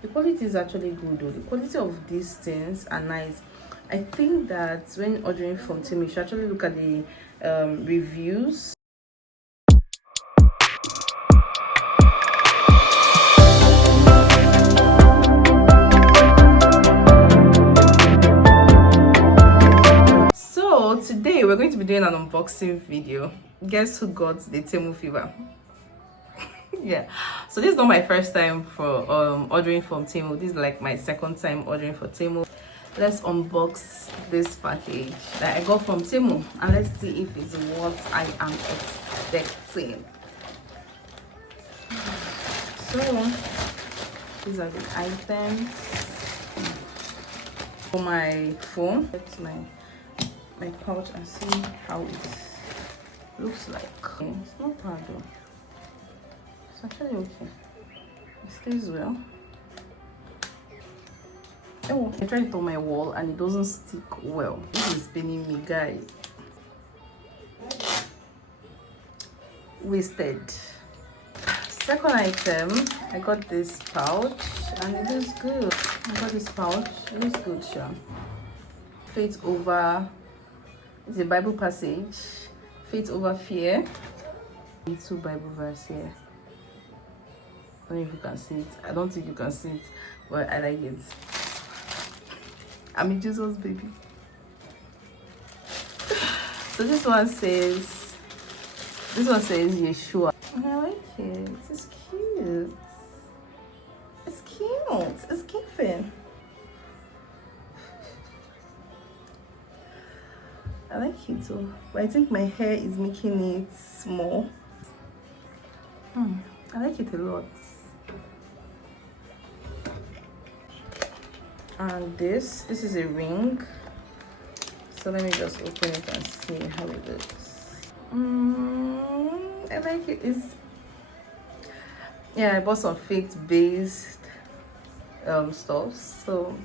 The quality is actually good though. The quality of these things are nice. I think that when ordering from Temu, you should actually look at the reviews. So today we're going to be doing an unboxing video. Guess who got the Temu fever? Yeah, so this is not my first time for ordering from Temu. This is like my second time ordering for Temu. Let's unbox this package that I got from Temu and let's see if it's what I am expecting. So these are the items for my phone. That's my pouch and see how it looks like. It's not bad though. It's actually okay. It stays well. Oh, I tried it on my wall and it doesn't stick well. This is paining me, guys. Wasted. Second item, I got this pouch and it looks good. I got this pouch. It looks good, sure. Faith over. It's a Bible passage. Faith over fear. Two Bible verse here. I don't know if you can see it. I don't think you can see it, but I like it. I'm a Jesus baby. So this one says Yeshua. I like it. It's cute. It's cute. It's giving. I like it too, but I think my hair is making it small. I like it a lot. And this is a ring. So let me just open it and see how it looks. I like it. Yeah, I bought some faith-based stuff. So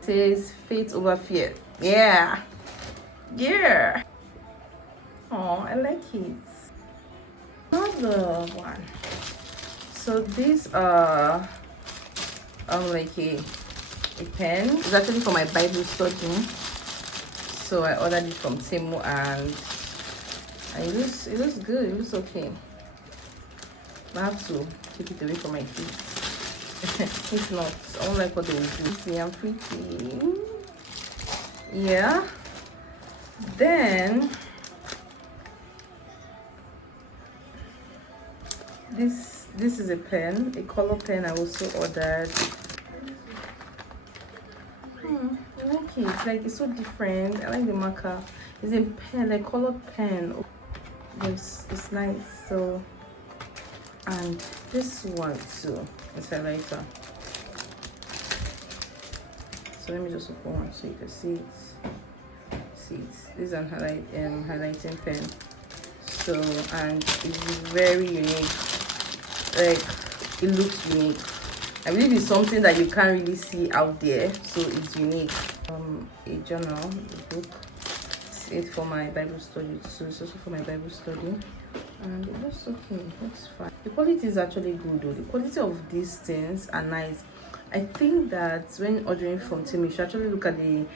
it says faith over fear. Yeah. Oh, I like it. Another one. So these are like a pen. It's actually for my Bible study. So I ordered it from Temu and it looks good. It looks okay. I have to keep it away from my kids. If not, I don't like what they will do. See, I'm pretty. Yeah. Then this is a pen, a color pen. I also ordered. I like it. It's so different. I like the marker. It's a pen, like colored pen. It's nice. So, and this one too. It's a lighter. So let me just open one so you can see it. This is a highlighting pen. So, and it's very unique. Like, it looks unique. I believe it's something that you can't really see out there, so it's unique. A journal, a book. It's for my Bible study, so it's also for my Bible study, and it looks okay. It's fine. The quality is actually good though. The quality of these things are nice. I think that when ordering from Temu, you should actually look at the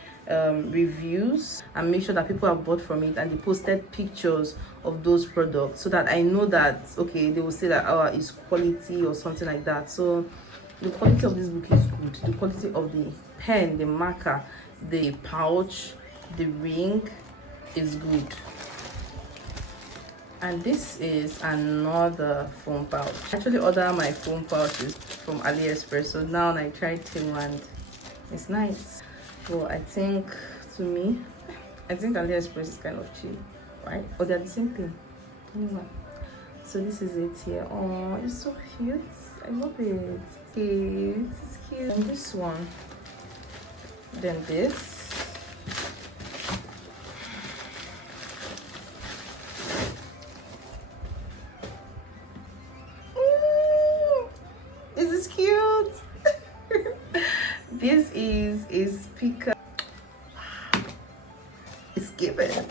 reviews and make sure that people have bought from it and they posted pictures of those products, so that I know that okay, they will say that it's quality or something like that. So the quality of this book is good. The quality of the pen, the marker, the pouch, the ring is good. And this is another phone pouch. I actually ordered my phone pouches from AliExpress, so now I tried Temu and it's nice. But I think, to me, I think AliExpress is kind of cheap, right? Or they're the same thing. Anyway, so this is it here. Oh, it's so cute. I love it. It's cute. And this one, then this. This is cute. This is a speaker. It's given.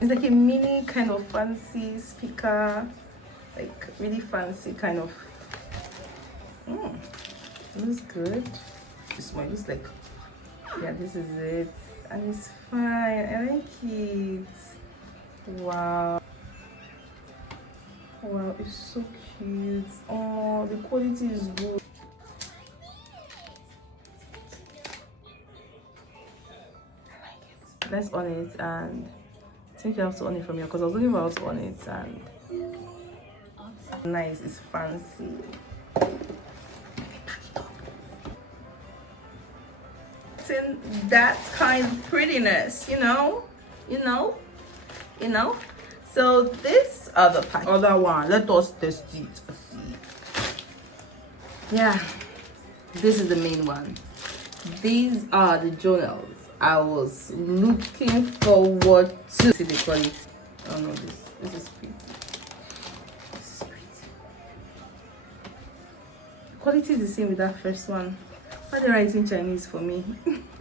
It's like a mini kind of fancy speaker, like really fancy kind of It looks good. This one looks like, yeah, this is it, and it's fine. I like it. Wow. Wow, it's so cute. Oh, the quality is good. I like it. Let's on it, and I think you have to on it from here because I was looking for how to on it, and nice, it's fancy. In that kind of prettiness, you know. So this other pack, other one, let us test it. See, yeah, this is the main one. These are the journals I was looking forward to. See the quality. Oh no, this is pretty. This is pretty. The quality is the same with that first one. Why are they writing Chinese for me?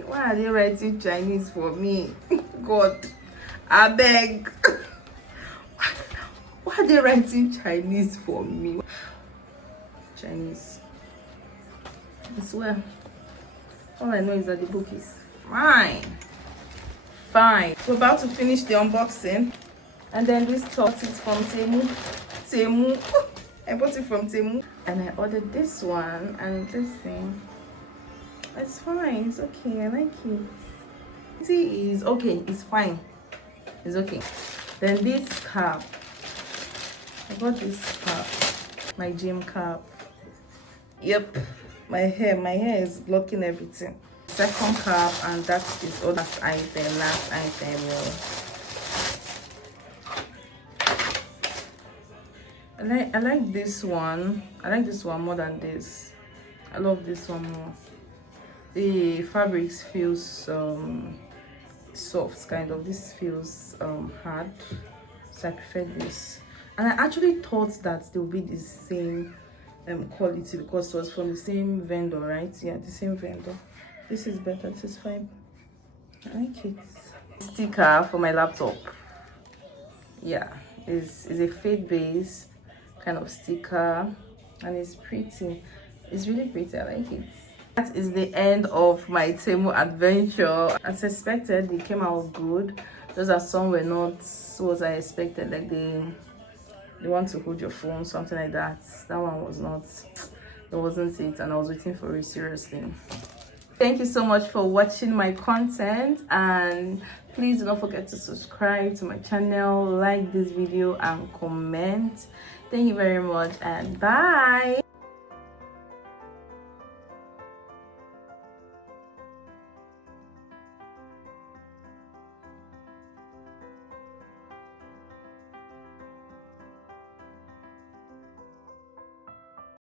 Why are they writing Chinese for me? God, I beg. Why are they writing Chinese for me? Chinese. I swear. All I know is that the book is fine. Fine. We're about to finish the unboxing. And then this top is from Temu. I bought it from Temu. And I ordered this one. And listen. It's fine, it's okay, I like it. It is okay, it's fine. It's okay. Then this cap. I got this cap. My gym cap. Yep. My hair is blocking everything. Second cap, and that is all last item. I like this one. I like this one more than this. I love this one more. The fabrics feels soft, kind of. This feels hard, so I prefer this. And I actually thought that they would be the same quality because it was from the same vendor, right? Yeah, the same vendor. This is better. This is fine. I like it. Sticker for my laptop. Yeah, is a fade based kind of sticker, and it's pretty. It's really pretty. I like it. That is the end of my Temu adventure. As expected, they came out good. Those are some were not what I expected. Like they want to hold your phone, something like that. That one was not. It wasn't it, and I was waiting for it seriously. Thank you so much for watching my content, and please do not forget to subscribe to my channel, like this video, and comment. Thank you very much, and bye.